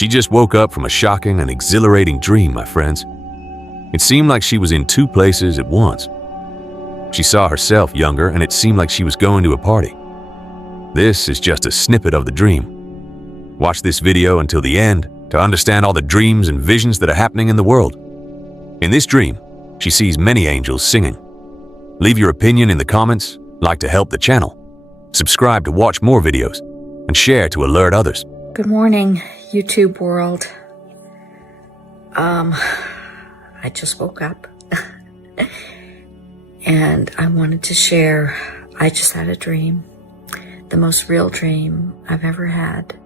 She just woke up from a shocking and exhilarating dream, my friends. It seemed like she was in two places at once. She saw herself younger, and it seemed like she was going to a party. This is just a snippet of the dream. Watch this video until the end to understand all the dreams and visions that are happening in the world. In this dream, she sees many angels singing. Leave your opinion in the comments, like to help the channel, subscribe to watch more videos, and share to alert others. Good morning, YouTube world. I just woke up and I wanted to share. I just had a dream, the most real dream I've ever had.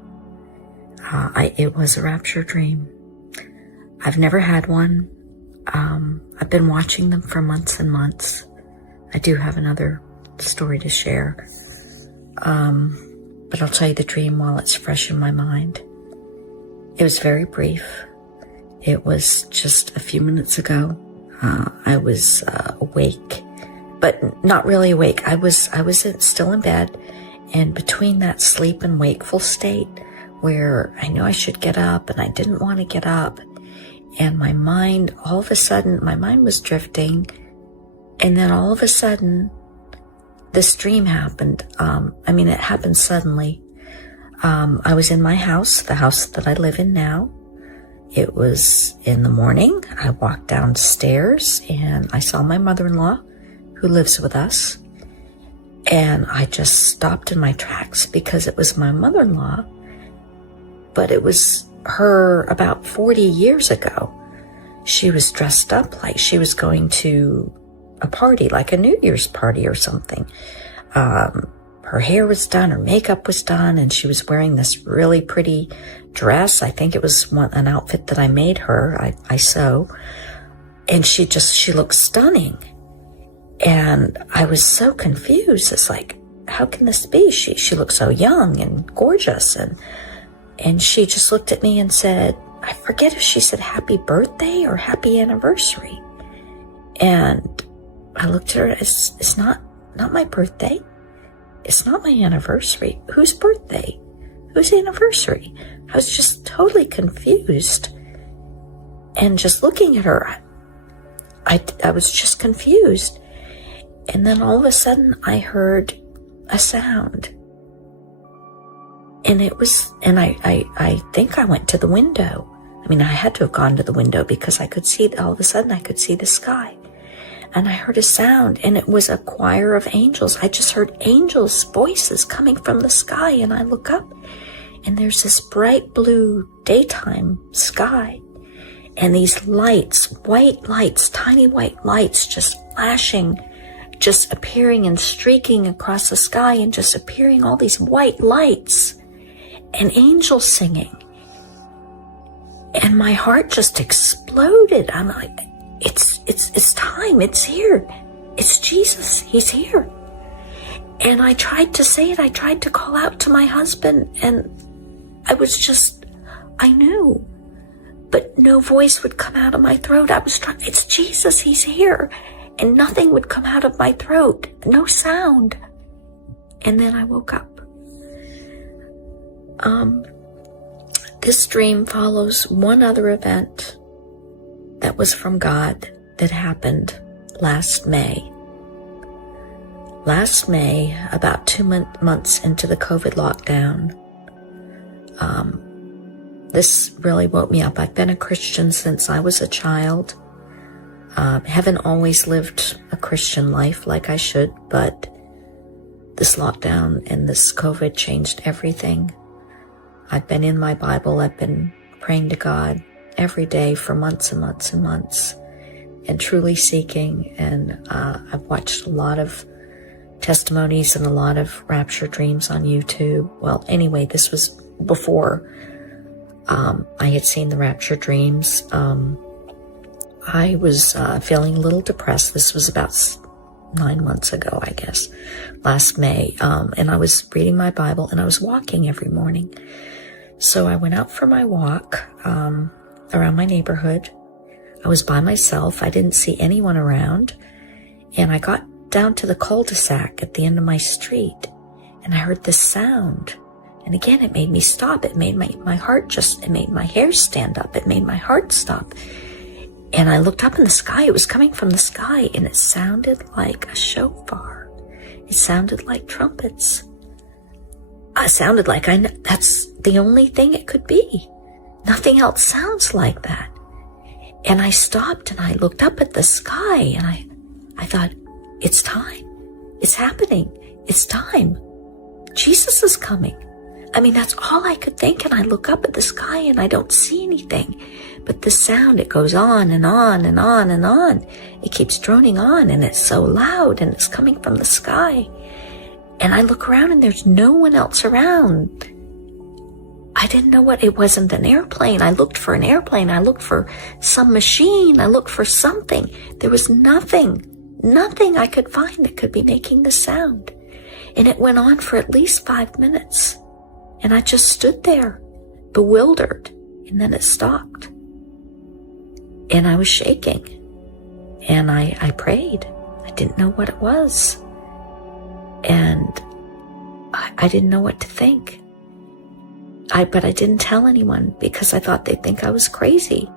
It was a rapture dream. I've never had one. I've been watching them for months and months. I do have another story to share. But I'll tell you the dream while it's fresh in my mind. It was very brief. It was just a few minutes ago. I was awake, but not really awake. I was still in bed, and between that sleep and wakeful state where I knew I should get up and I didn't want to get up, and my mind, all of a sudden, my mind was drifting, and then all of a sudden, this dream happened. It happened suddenly. I was in my house, the house that I live in now. It was in the morning. I walked downstairs and I saw my mother-in-law who lives with us. And I just stopped in my tracks because it was my mother-in-law, but it was her about 40 years ago. She was dressed up like she was going to a party, like a New Year's party or something. Her hair was done, her makeup was done, and she was wearing this really pretty dress. I think it was an outfit that I made her, I sew. And she looked stunning. And I was so confused. It's like, how can this be? She looked so young and gorgeous. And she just looked at me and said, I forget if she said happy birthday or happy anniversary. And I looked at her, it's not my birthday. It's not my anniversary. Whose birthday? Whose anniversary? I was just totally confused. And just looking at her, I was just confused. And then all of a sudden I heard a sound. And I think I went to the window. I had to have gone to the window because I could see, all of a sudden I could see the sky. And I heard a sound, and it was a choir of angels. I just heard angels' voices coming from the sky, and I look up, and there's this bright blue daytime sky, and these lights, white lights, tiny white lights just flashing, just appearing and streaking across the sky, and just appearing, all these white lights, and angels singing. And my heart just exploded. I'm like, it's time. It's here. It's Jesus. He's here. And I tried to say it. I tried to call out to my husband, and I knew, but no voice would come out of my throat. I was trying, it's Jesus. He's here. And nothing would come out of my throat. No sound. And then I woke up. This dream follows one other event that was from God that happened last May. Last May, about 2 months into the COVID lockdown, this really woke me up. I've been a Christian since I was a child. Haven't always lived a Christian life like I should, but this lockdown and this COVID changed everything. I've been in my Bible. I've been praying to God every day for months and months and months, and truly seeking. And I've watched a lot of testimonies and a lot of rapture dreams on YouTube. Well, anyway, this was before I had seen the rapture dreams. I was feeling a little depressed. This was about 9 months ago, I guess, last May. And I was reading my Bible, and I was walking every morning. So I went out for my walk around my neighborhood. I was by myself. I didn't see anyone around. And I got down to the cul-de-sac at the end of my street, and I heard this sound. And again, it made me stop. It made my heart it made my hair stand up. It made my heart stop. And I looked up in the sky. It was coming from the sky, and it sounded like a shofar. It sounded like trumpets. It sounded like that's the only thing it could be. Nothing else sounds like that. And I stopped and I looked up at the sky, and I thought, it's time. It's happening. It's time. Jesus is coming. I mean, that's all I could think. And I look up at the sky and I don't see anything. But the sound, it goes on and on and on and on. It keeps droning on, and it's so loud, and it's coming from the sky. And I look around and there's no one else around. I didn't know it wasn't an airplane. I looked for an airplane. I looked for some machine. I looked for something. There was nothing I could find that could be making the sound. And it went on for at least 5 minutes. And I just stood there, bewildered. And then it stopped. And I was shaking. And I prayed. I didn't know what it was. And I didn't know what to think. But I didn't tell anyone, because I thought they'd think I was crazy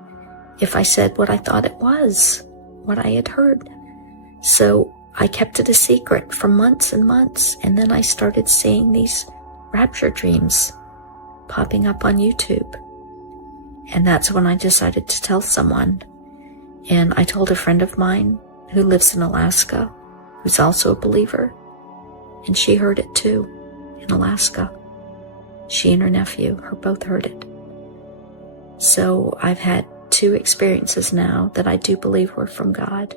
if I said what I thought it was, what I had heard. So I kept it a secret for months and months, and then I started seeing these rapture dreams popping up on YouTube. And that's when I decided to tell someone. And I told a friend of mine who lives in Alaska, who's also a believer, and she heard it too in Alaska. She and her nephew both heard it. So I've had 2 experiences now that I do believe were from God.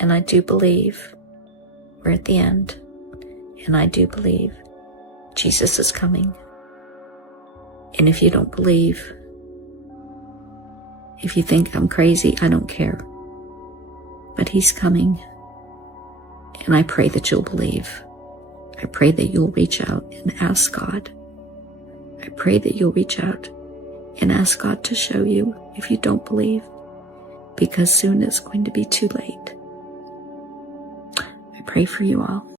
And I do believe we're at the end. And I do believe Jesus is coming. And if you don't believe, if you think I'm crazy, I don't care. But he's coming. And I pray that you'll believe. I pray that you'll reach out and ask God. I pray that you'll reach out and ask God to show you if you don't believe, because soon it's going to be too late. I pray for you all.